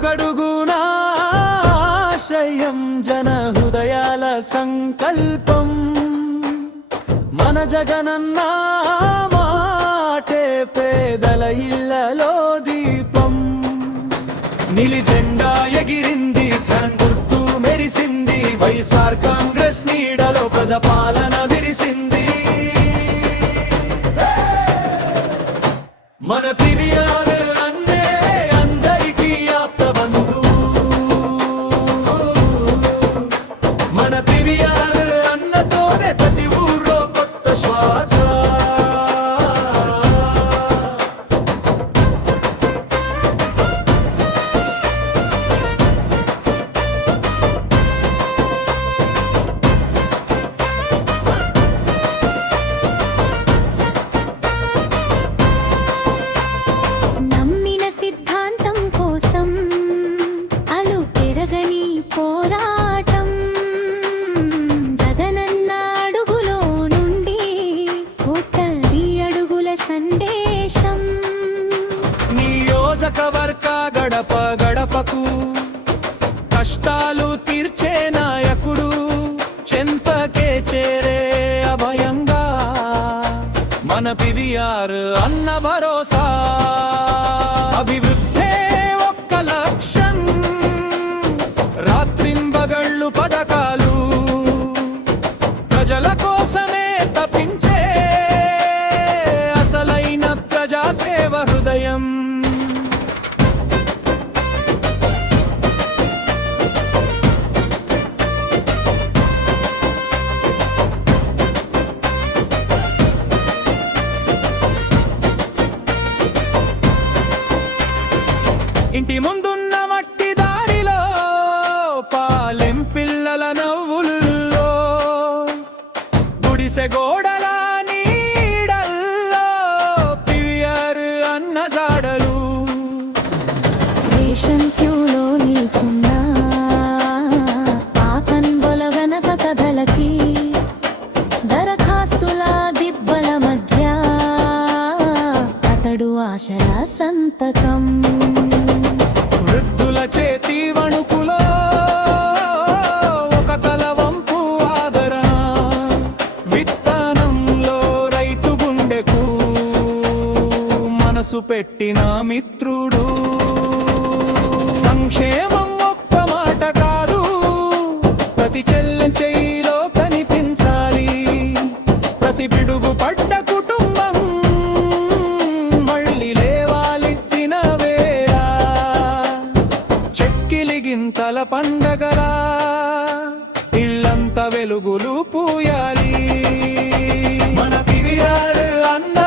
అడుగడుగునా ఆశయం జన హృదయాల సంకల్పం మన జగనన్న మాటే పేదల ఇళ్లలో దీపం నీలి జెండా ఎగిరింది ధనం గుర్తు మెరిసింది వైఎస్ఆర్ కాంగ్రెస్ నీడలో ప్రజాపాలన విరిసింది మన పివిఆర్ అన్నే అందరికీ ఆప్త బంధు మన పివిఆర్ అన్నతోనే ప్రతి ఊరో కొత్త శ్వాస పోరాటం జగనన్న అడుగులో నుండి కోటది అడుగుల సందేశం నియోజకవర్గ గడప గడపకు కష్టాలు తీర్చే నాయకుడు చెంతకే చేరే అభయంగా మన పివిఆర్ అన్న భరోసా అభివృద్ధే ఒక్క లక్ష్యం రాత్రింబగళ్ళు పథకాలు ప్రజల కోసమే తప్పించే అసలైన ప్రజాసేవ హృదయం ఇంటి ముందున్న మట్టి దారిలో పాలెం పిల్లల నవ్వుల్లో గుడిసె గోడల నీడల్లో పివిఆర్ అన్న జాడలు రేషన్ క్యూలో నిల్చున్నా ఆకన్ బొలగనక కథలకి దరఖాస్తుల దిబ్బల మధ్య అతడు ఆశల సంతకం వృద్ధుల చేతి వణుకులో ఒక తల వంపు ఆదరణ విత్తనంలో రైతు గుండెకు మనసు పెట్టిన మిత్రుడు సంక్షేమం ఒక్క మాట కాదు ప్రతి చెయ్యిలో కనిపించాలి ప్రతి పిడుగు పడ్డ కుటుంబం మళ్ళీ లేవాల్సిన వేళ చెక్కిలిగింతల పండగలా ఇల్లంత వెలుగులు పూయాలి మన పివిఆర్ అన్న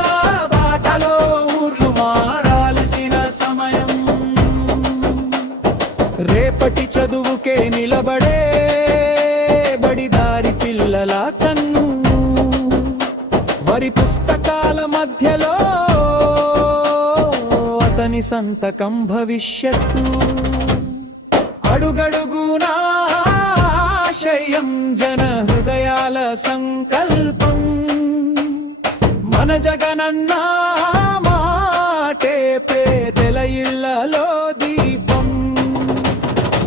బాటలో ఊర్లు మారాల్సిన సమయం రేపటి చదువుకే నిలబడే బడిదారి పిల్లల కన్ను వరి పుస్తకాల మధ్యలో అతని సంతకం భవిష్యత్తు అడుగడుగునా ఆశయం జన హృదయాల సంకల్పం మన జగనన్న మాటే పేదల ఇళ్లలో దీపం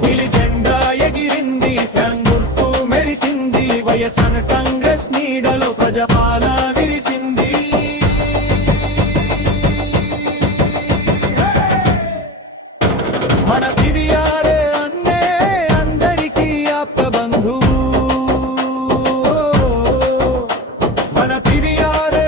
నీలి జెండా ఎగిరింది గుర్తు మెరిసింది వైఎస్ఆర్ కాంగ్రెస్ నీడలో ప్రజాపాలన విరిసింది మన పివిఆర్ అన్నే అందరికీ ఆప్త బంధు మన పివిఆర్